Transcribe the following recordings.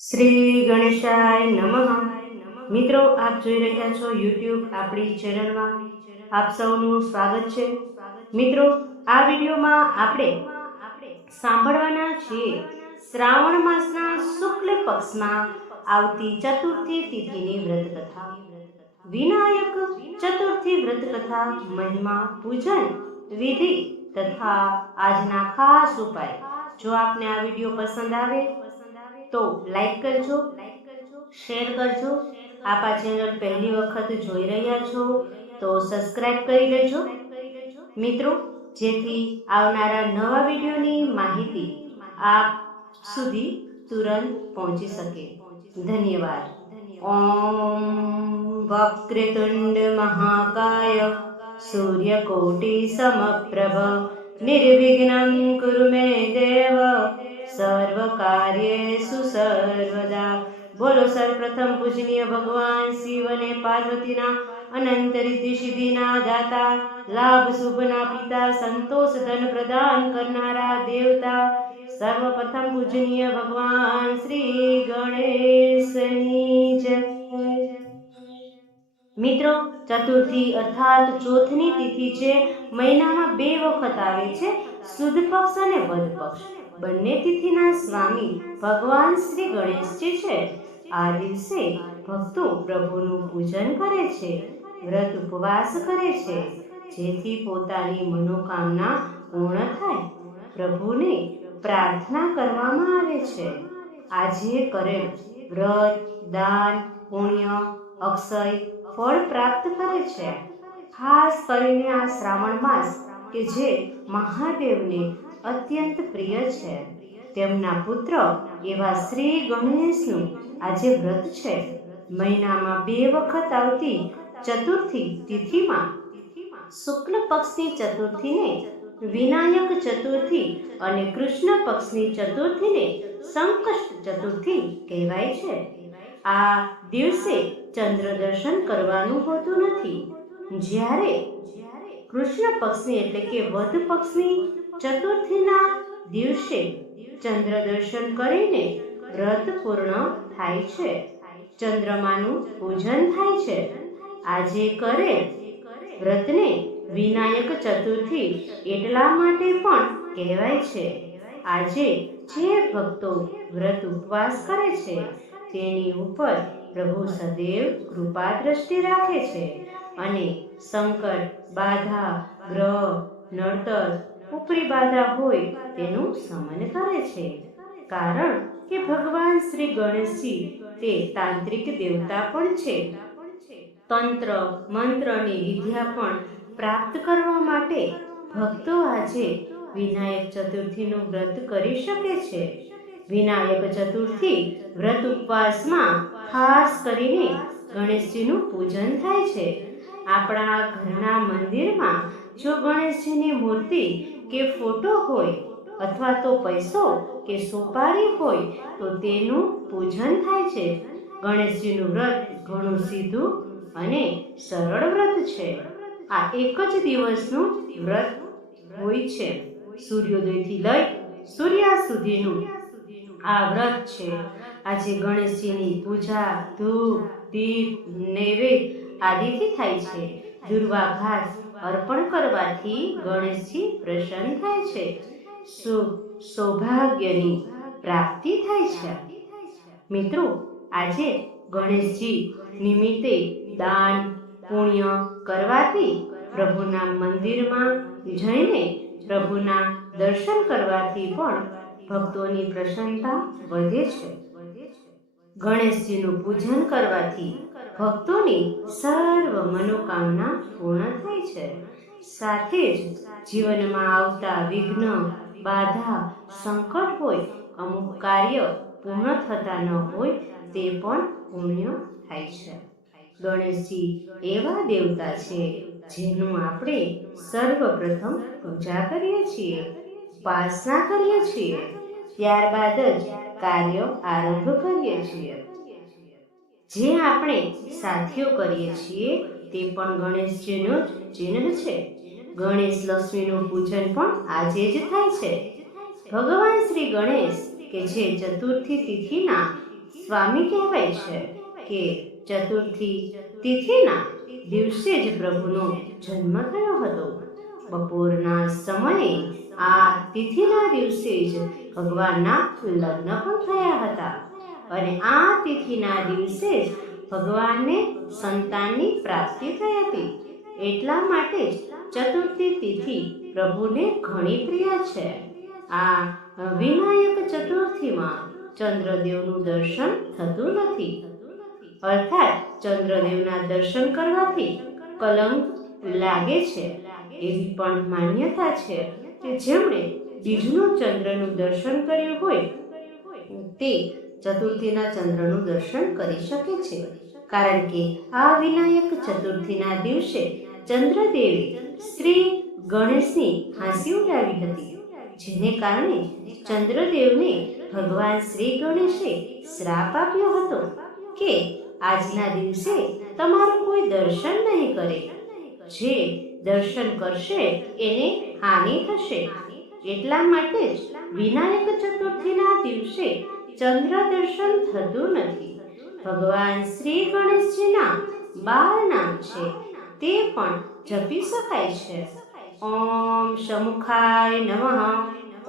શ્રી ગણેશાય નમઃ. મિત્રો, આપ જોઈ રહ્યા છો યુટ્યુબ આપણી ચેનલમાં. આપ સૌનું સ્વાગત છે. મિત્રો, આ વિડીયોમાં આપણે સાંભળવાના છીએ શ્રાવણ માસના શુક્લ પક્ષમાં આવતી ચતુર્થી તિથિની વ્રત કથા. વિનાયક ચતુર્થી વ્રત કથા, મહિમા, પૂજન વિધિ તથા આજના ખાસ ઉપાય. જો આપને આ વિડીયો પસંદ આવે તો લાઈક કરજો, શેર કરજો. આપ આ ચેનલ પહેલી વખત જોઈ રહ્યા છો તો સબસ્ક્રાઇબ કરી લેજો મિત્રો, જેથી આવનારા નવા વિડીયોની માહિતી આપ સુધી તુરંત પહોંચી શકે. ધન્યવાદ. ઓમ વક્રતુંડ મહાકાય સૂર્યકોટી સમપ્રભ નિર્વિઘ્नं કુરુ મે દેવ સર્વ કાર્યેષુ સર્વદા. બોલો સર્વપ્રથમ પૂજનીય ભગવાન શિવ અને પાર્વતીના અનંત રિદ્ધિ સિદ્ધિના દાતા, લાભ શુભના પિતા, સંતોષ ધન પ્રદાન કરનારા દેવતા, સર્વપ્રથમ પૂજનીય ભગવાન શ્રી ગણેશની જય. મિત્રો, ચતુર્થી અર્થાત ચોથની તિથિ છે. મહિનામાં 2 વખત આવે છે, સુદ પક્ષ અને વદ પક્ષ. બંને તિથિના સ્વામી ભગવાન શ્રી ગણેશજી છે. આ દિવસે ભક્તો પ્રભુનું પૂજન કરે છે, વ્રત ઉપવાસ કરે છે, જેથી પોતાની મનોકામના પૂર્ણ થાય. પ્રભુને પ્રાર્થના કરવામાં આવે છે. આજે કરેલ વ્રત, દાન, પુણ્ય, અક્ષય ફળ પ્રાપ્ત કરે છે. ખાસ કરીને આ શ્રાવણ માસ કે જે મહાદેવને અત્યંત પ્રિય છે, તેમના પુત્ર એવા શ્રી ગણેશનું આજે વ્રત છે. મહિનામાં 2 વખત આવતી ચતુર્થી તિથિમાં શુક્લ પક્ષની ચતુર્થીને વિનાયક ચતુર્થી અને કૃષ્ણ પક્ષની ચતુર્થીને સંકષ્ટ ચતુર્થી કહેવાય છે. આ દિવસે ચંદ્ર દર્શન કરવાનું હોતું નથી. જ્યારે કૃષ્ણ પક્ષની એટલે કે વદ પક્ષની ચતુર્થીના દિવસે ચંદ્ર દર્શન કરીને વ્રત પૂર્ણ થાય છે, ચંદ્રમાનું પૂજન થાય છે. આજે કરે વ્રતને વિનાયક ચતુર્થી એટલા માટે પણ કહેવાય છે. આજે જે ભક્તો વ્રત ઉપવાસ કરે છે તેની ઉપર પ્રભુ સદૈવ કૃપા દ્રષ્ટિ રાખે છે અને સંકટ, બાધા, ગ્રહ, નડતર, ઉપરી બાધા હોય તેનું શમન કરે છે. કારણ કે ભગવાન શ્રી ગણેશજી તે તાંત્રિક દેવતા પણ છે. તંત્ર મંત્રની વિદ્યા પણ પ્રાપ્ત કરવા માટે ભક્તો આજે વિનાયક ચતુર્થીનું વ્રત કરી શકે છે. વિનાયક ચતુર્થી વ્રત ઉપવાસમાં ખાસ કરીને ગણેશજીનું પૂજન થાય છે. આપણા ઘરના મંદિરમાં જો ગણેશજીની મૂર્તિ કે ફોટો હોય અથવા તો પૈસો કે સોપારી હોય તો તેનું પૂજન થાય છે. ગણેશજીનું વ્રત ઘણું સીધું અને સરળ વ્રત છે. આ એક જ દિવસનું વ્રત હોય છે. સૂર્યોદયથી લઈ સૂર્યાસ્ત સુધીનું આ વ્રત છે. આજે ગણેશજીની પૂજા ધૂપ, દીપ, નૈવેદ્ય આદિથી થાય છે. દુર્વા ઘાસ અર્પણ કરવાથી ગણેશજી પ્રસન્ન થાય છે. સૌભાગ્યની પ્રાપ્તિ થાય છે. મિત્રો, આજે ગણેશજી નિમિત્તે દાન, પુણ્ય કરવાથી, પ્રભુના મંદિરમાં જઈને પ્રભુના દર્શન કરવાથી પણ ભક્તોની પ્રસન્નતા વધે છે. ગણેશજીનું પૂજન કરવાથી ભક્તોની સર્વ મનોકામના પૂર્ણ થાય છે. સાથે જ જીવનમાં આવતા વિઘ્ન, બાધા, સંકટ હોય, અમુક કાર્ય પૂર્ણ થતા ન હોય તે પણ પૂર્ણ થાય છે. ગણેશજી એવા દેવતા છે જેનું આપણે સર્વપ્રથમ પૂજા કરીએ છીએ, ઉપાસના કરીએ છીએ, ત્યારબાદ જ કાર્ય આરંભ કરીએ છીએ. જે આપણે સાથીઓ કરીએ છીએ તે પણ ગણેશજીનું જ ચિહ્ન છે. ગણેશ લક્ષ્મીનું પૂજન પણ આજે જ થાય છે. ભગવાન શ્રી ગણેશ કે જે ચતુર્થી તિથિના સ્વામી કહેવાય છે કે ચતુર્થી તિથિના દિવસે જ પ્રભુનો જન્મ થયો હતો. બપોરના સમયે આ તિથિના દિવસે જ ભગવાનના લગ્ન પણ થયા હતા અને આ તિથિના દિવસે જ ભગવાનને સંતાનની પ્રાપ્તિ થઈ હતી. એટલા માટે જ ચતુર્થી તિથિ પ્રભુને ઘણી પ્રિય છે. આ વિનાયક ચતુર્થીમાં ચંદ્રદેવનું દર્શન થતું નથી, અર્થાત ચંદ્રદેવના દર્શન કરવાથી કલંક લાગે છે. એવી પણ માન્યતા છે કે જેમણે બીજનો ચંદ્રનું દર્શન કર્યું હોય તે ચતુર્થીના ચંદ્રનું દર્શન કરી શકે છે, કારણ કે આ વિનાયક ચતુર્થીના દિવસે ચંદ્રદેવે શ્રી ગણેશની હાંસી ઉડાવી હતી, જેને કારણે ચંદ્રદેવને ભગવાન શ્રી ગણેશે શ્રાપ આપ્યો હતો કે આજના દિવસે તમારું કોઈ દર્શન નહીં કરે. જે દર્શન કરશે એને હાનિ થશે. એટલા માટે જ વિનાયક ચતુર્થીના દિવસે ચંદ્ર દર્શન થતું નથી. ભગવાન શ્રી ગણેશજીના 12 નામ છે, તે પણ જપી શકાય છે. ઓમ સમુખાય નમઃ,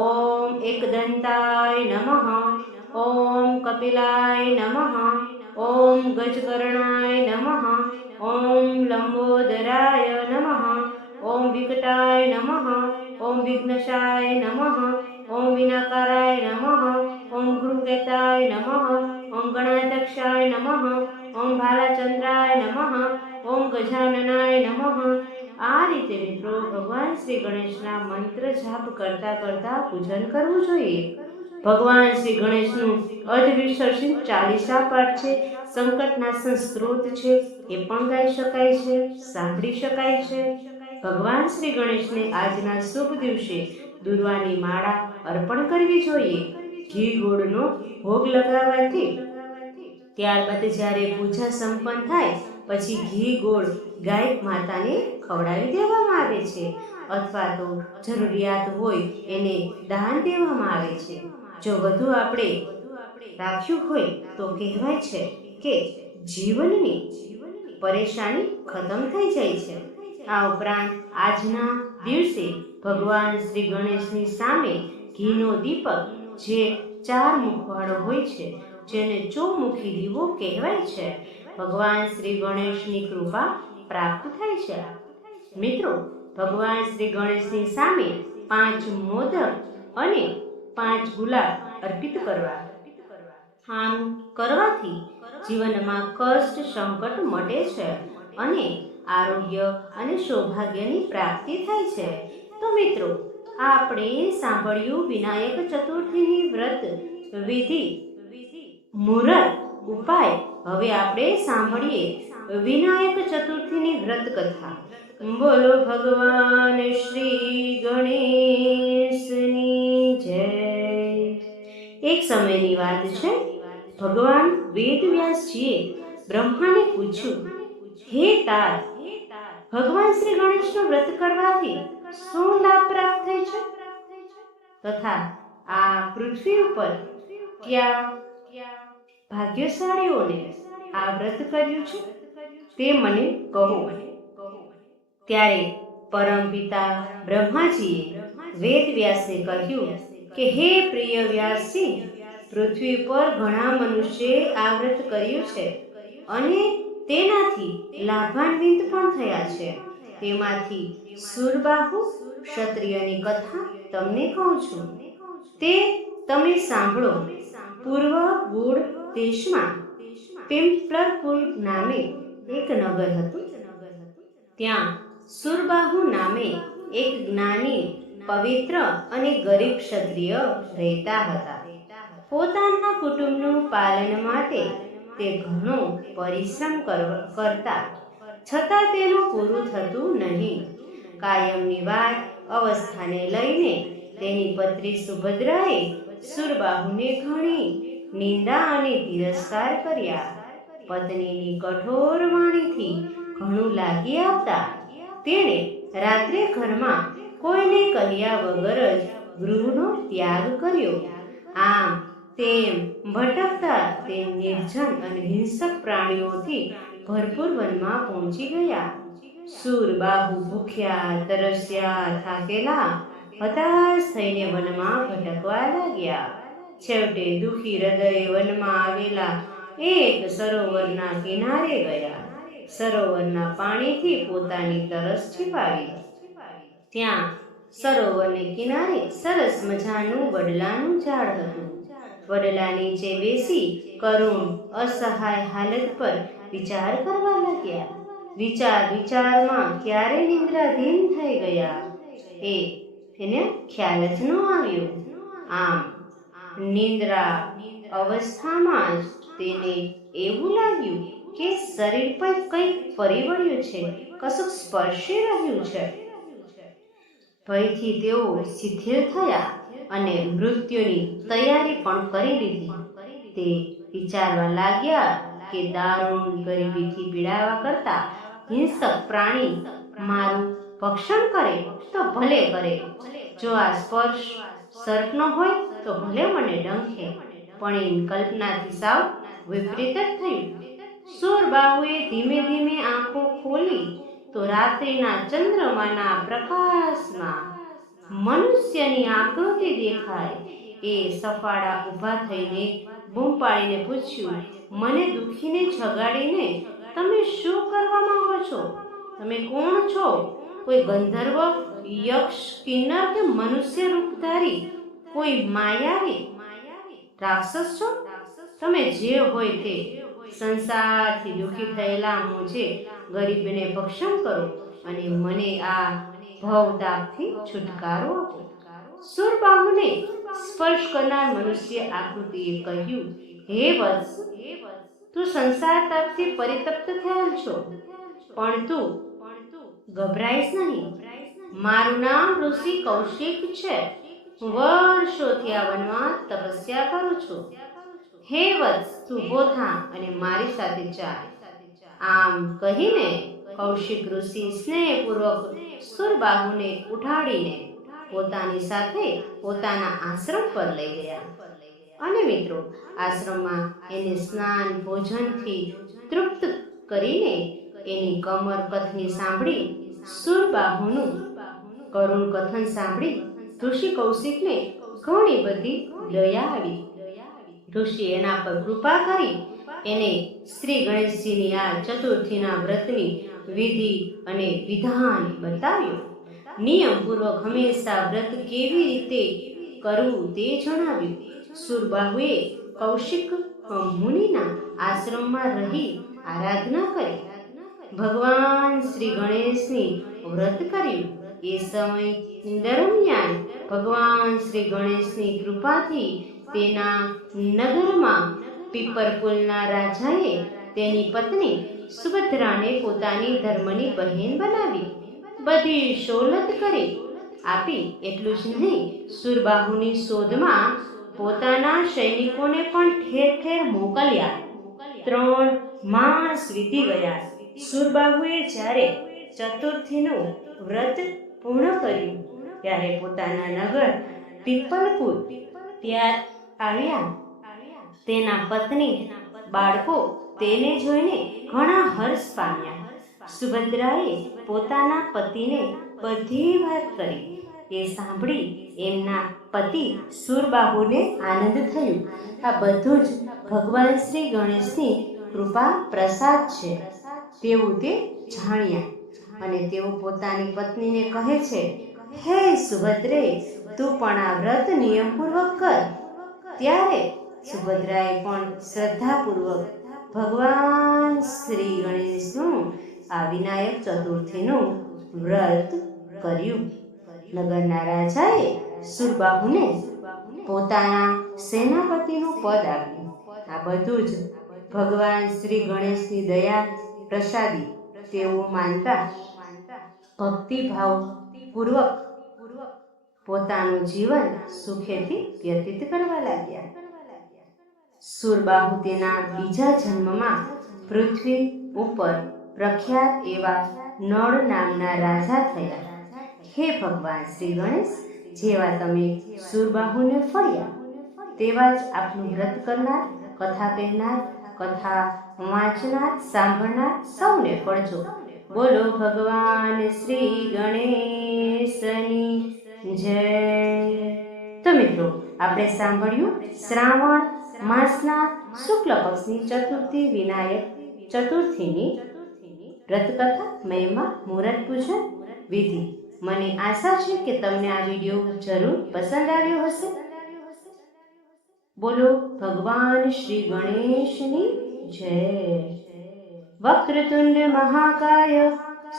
ઓમ એકદંતાય નમઃ, ઓમ કપિલાય નમઃ, ઓમ ગજકર્ણાય નમઃ, ઓમ લંબોદરાય નમઃ, ઓમ વિકટાય નમઃ, ઓમ વિઘ્નશાય નમઃ, ઓમ વિનાકારાય નમઃ, ઓમ ગૃહકેતાય નમઃ, ઓમ ગણાધક્ષાય નમઃ, ઓમ ભાલચંદ્રાય નમઃ, ઓમ ગજાનનાય નમઃ. આ રીતે મિત્રો ભગવાન શ્રી ગણેશના મંત્ર જાપ કરતા કરતા પૂજન કરવું જોઈએ. ભગવાન શ્રી ગણેશનું અર્ધવિસર્જિત 40 પાઠ છે, સંકટનાશન સ્ત્રોત છે, એ પણ ગાઈ શકાય છે, સાંભળી શકાય છે. ભગવાન શ્રી ગણેશને આજના શુભ દિવસે દુર્વાની માળા અર્પણ કરવી જોઈએ. ઘી ગોળનો ભોગ લગાવવાથી ત્યારબાદ જ્યારે પૂજા સંપન્ન થાય પછી ઘી ગોળ ગાય માતાને ખવડાવી દેવામાં આવે છે, અથવા તો જરૂરિયાત હોય એને દાન દેવામાં આવે છે. જો વધુ આપણે રાખ્યું હોય તો કહેવાય છે કે જીવનની પરેશાની ખતમ થઈ જાય છે. આ ઉપરાંત આજના દિવસે ભગવાન શ્રી ગણેશની સામે ઘીનો દીપક, જે 4 મુખવાળો હોય છે, જેને ચોમુખી દીવો કહેવાય છે, ભગવાન શ્રી ગણેશની કૃપા પ્રાપ્ત થાય છે. મિત્રો, ભગવાન શ્રી ગણેશની સામે 5 મોદક અને 5 ગુલાબ અર્પિત કરવા. આમ કરવાથી જીવનમાં કષ્ટ સંકટ મટે છે અને આરોગ્ય અને સૌભાગ્યની પ્રાપ્તિ થાય છે. તો મિત્રો, આપણે સાંભળ્યું વિનાયક ચતુર્થીની વ્રત વિધિ, મુહૂર્ત, ઉપાય. હવે આપણે સાંભળીએ વિનાયક ચતુર્થીની વ્રત કથા. બોલો ભગવાન શ્રી ગણેશની જય. એક સમયની વાત છે. ભગવાન વેદવ્યાસજીએ બ્રહ્માને પૂછ્યું, હે તાત, ભગવાન શ્રી ગણેશનું વ્રત કરવાથી શું લાભ પ્રાપ્ત થાય છે, તથા આ પૃથ્વી ઉપર કયા ભાગ્યશાળીઓને આ વ્રત કર્યું છે તે મને કહો. ત્યારે પરમપિતા બ્રહ્માજીએ વેદવ્યાસને કહ્યું કે હે પ્રિય વ્યાસજી, પૃથ્વી પર ઘણા મનુષ્યએ આ વ્રત કર્યું છે અને તેનાથી લાભાન્વિત પણ થયા છે. તેમાંથી સુરબાહુ ક્ષત્રિયની કથા તમને કહું છું, તે તમે સાંભળો. પૂર્વ ગુડ દેશમાં પિંપલપુર નામે એક નગર હતું. ત્યાં સુરબાહુ નામે એક જ્ઞાની, પવિત્ર અને ગરીબ ક્ષત્રિય રહેતા હતા. પોતાના કુટુંબનું પાલન માટે તે ઘણો પરિશ્રમ કરતા, છતાં તેનું પૂરું થતું નહીં. કાયમની વાત અવસ્થાને લઈને તેની પત્ની સુભદ્રાએ સુરબાહુને ઘણી નિંદા અને તિરસ્કાર કર્યા. પત્નીની કઠોર વાણીથી ઘણું લાગી આવતા તેણે રાત્રે ઘરમાં કોઈને કહ્યા વગર જ ગૃહનો ત્યાગ કર્યો. આમ તેમ ભટકતા તે નિર્જન અને હિંસક પ્રાણીઓથી ભરપૂર વનમાં પહોંચી ગયા. શૂરબાહુ ભૂખ્યા, તરસ્યા, થાકેલા, હતાશ થઈને વનમાં ભટકવા લાગ્યા. છેવટે દુઃખી હૃદયે વનમાં આવેલા એક સરોવરના કિનારે ગયા. સરોવરના પાણીથી પોતાની તરસ છીપાવી. ત્યાં સરોવરને કિનારે સરસ મજાનું વડલાનું ઝાડ હતું. વડલા નીચે બેસી કરુણ અસહાય હાલત પર વિચાર કરવા લાગ્યા. વિચારમાં ક્યારે નિંદ્રાધીન થઈ ગયા એને ખ્યાલ જ ન આવ્યો. આમ નિંદ્રા અવસ્થામાં જ તેને એવું લાગ્યું કે શરીર પર કંઈક ફરી વળ્યું છે, કશુંક સ્પર્શી રહ્યું છે. ભયથી તેઓ શિથિલ થયા અને મૃત્યુની તૈયારી પણ કરી લીધી. તે વિચારવા લાગ્યા કે દારૂણ ગરીબીથી પીડાવા કરતા હિંસક પ્રાણી મારું ભક્ષણ કરે તો ભલે કરે. જો આ સ્પર્શ સર્પનો હોય તો ભલે મને ડંખે. પણ એની કલ્પનાથી સાવ વિપરીત જ થયું. શૂરબાહુએ ધીમે ધીમે આંખો ખોલી તો રાત્રિના ચંદ્રમાના પ્રકાશમાં મનુષ્યની આકૃતિ દેખાય. એ સફાળા ઊભા થઈને બૂમ પાડીને પૂછ્યું, મને દુખીને જગાડીને તમે શું કરવા માંગો છો? તમે કોણ છો? કોઈ ગંધર્વ, યક્ષ, કિન્નર કે મનુષ્ય રૂપધારી કોઈ માયાવી રાક્ષસ છો? તમે જે હોય તે. સંસારથી દુઃખી થયેલા મુજે ગરીબને ભક્ષણ કરો અને મને આ ભવતાપથી છુટકારો આપો. શૂરબાહુને સ્પર્શ કરનાર મનુષ્ય આકૃતિએ કહ્યું, હે વત્સ, તું સંસાર તાપથી પરિતપ્ત થયેલ છો, પણ તું ગભરાઈશ નહીં. મારું નામ ઋષિ કૌશિક છે. હું વર્ષોથી આ વનમાં તપસ્યા કરું છું. હે વત્સ, તું ઊભો થા અને મારી સાથે ચાલ. આમ કહીને કૌશિક ઋષિ સ્નેહપૂર્વક શૂરબાહુને ઉઠાડીને પોતાની સાથે પોતાના આશ્રમ પર લઈ ગયા. અને મિત્રો, આશ્રમમાં એને સ્નાન ભોજનથી તૃપ્ત કરીને એની કમર કથની સાંભળી શૂરબાહુનું કરુણ કથન સાંભળી ઋષિ કૌશિકને ઘણી બધી દયા આવી. ઋષિ એના પર કૃપા કરી એને શ્રી ગણેશજીની આ ચતુર્થીના વ્રતની વિધિ અને વિધાન બતાવ્યો. નિયમપૂર્વક હંમેશા વ્રત કેવી રીતે કરવું તે જણાવ્યું. શૂરબાહુએ કૌશિક મુનિના આશ્રમમાં રહી આરાધના કરી. ભગવાન શ્રી ગણેશની વ્રત કર્યું. એ સમય દરમિયાન ભગવાન શ્રી ગણેશની કૃપાથી તેના નગરમાં પીપરકુલના રાજાએ તેની પત્ની સુભદ્રાને પોતાની ધર્મની બહેન બનાવી. બધી સોલત કરી આપી. એટલું જ નહીં, શૂરબાહુની શોધમાં પોતાના સૈનિકોને પણ ઠેર ઠેર મોકલ્યા. 3 માસ વીતી ગયા. શૂરબાહુએ જ્યારે ચતુર્થીનું વ્રત પૂર્ણ કર્યું ત્યારે પોતાના નગર પીપલપુર ત્યાં આવ્યા. તેના પત્ની, બાળકો તેને જોઈને ઘણા હર્ષ પામ્યા. સુભદ્રાએ પોતાના પતિને બધી વાત કરી. એ સાંભળી એમના પતિ શૂરબાહુને આનંદ થયું. આ બધું જ ભગવાન શ્રી ગણેશની કૃપા પ્રસાદ છે તેવું તે જાણ્યા. અને તેઓ પોતાની પત્નીને કહે છે, હે સુભદ્રે, તું પણ આ વ્રત નિયમપૂર્વક કર. ત્યારે સુભદ્રાએ પણ શ્રદ્ધાપૂર્વક ભગવાન શ્રી ગણેશનું આ વિનાયક ચતુર્થીનું વ્રત કર્યું. નગરના રાજાએ શૂરબાહુને પોતાના સેનાપતિનું પદ આપ્યું. આ બધું જ ભગવાન શ્રી ગણેશની દયા પ્રસાદી તેઓ માનતા ભક્તિભાવ પૂર્વક પોતાનું જીવન સુખેથી વ્યતીત કરવા લાગ્યા. શૂરબાહુ તેના બીજા જન્મમાં પૃથ્વી ઉપર પ્રખ્યાત એવા નળ નામના રાજા થયા. હે ભગવાન શ્રી ગણેશ, જેવા તમે શૂરબાહુને ફળ્યા તેવા જ આપનું વ્રત કરનાર, કથા કહેનાર, કથા વાંચનાર, સાંભળનાર સૌને ફળજો. બોલો ભગવાન શ્રી ગણેશની જય. તો મિત્રો, આપણે સાંભળ્યું શ્રાવણ માસના શુક્લ પક્ષની ચતુર્થી વિનાયક ચતુર્થીની વ્રતકથા, મહિમા, મુહૂર્ત પૂજન વિધિ. મને આશા છે કે તમને આ વિડીયો જરૂર પસંદ આવ્યો હશે. બોલો ભગવાન શ્રી ગણેશની જય. વક્રતુંડ મહાકાય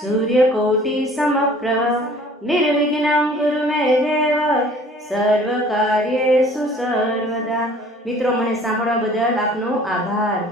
સૂર્યકોટિ સમપ્રભ નિર્વિઘ્नं કુરુ મે દેવ સર્વ કાર્યેષુ સર્વદા. મિત્રો, મને સાંભળવા બદલ આપનો આભાર.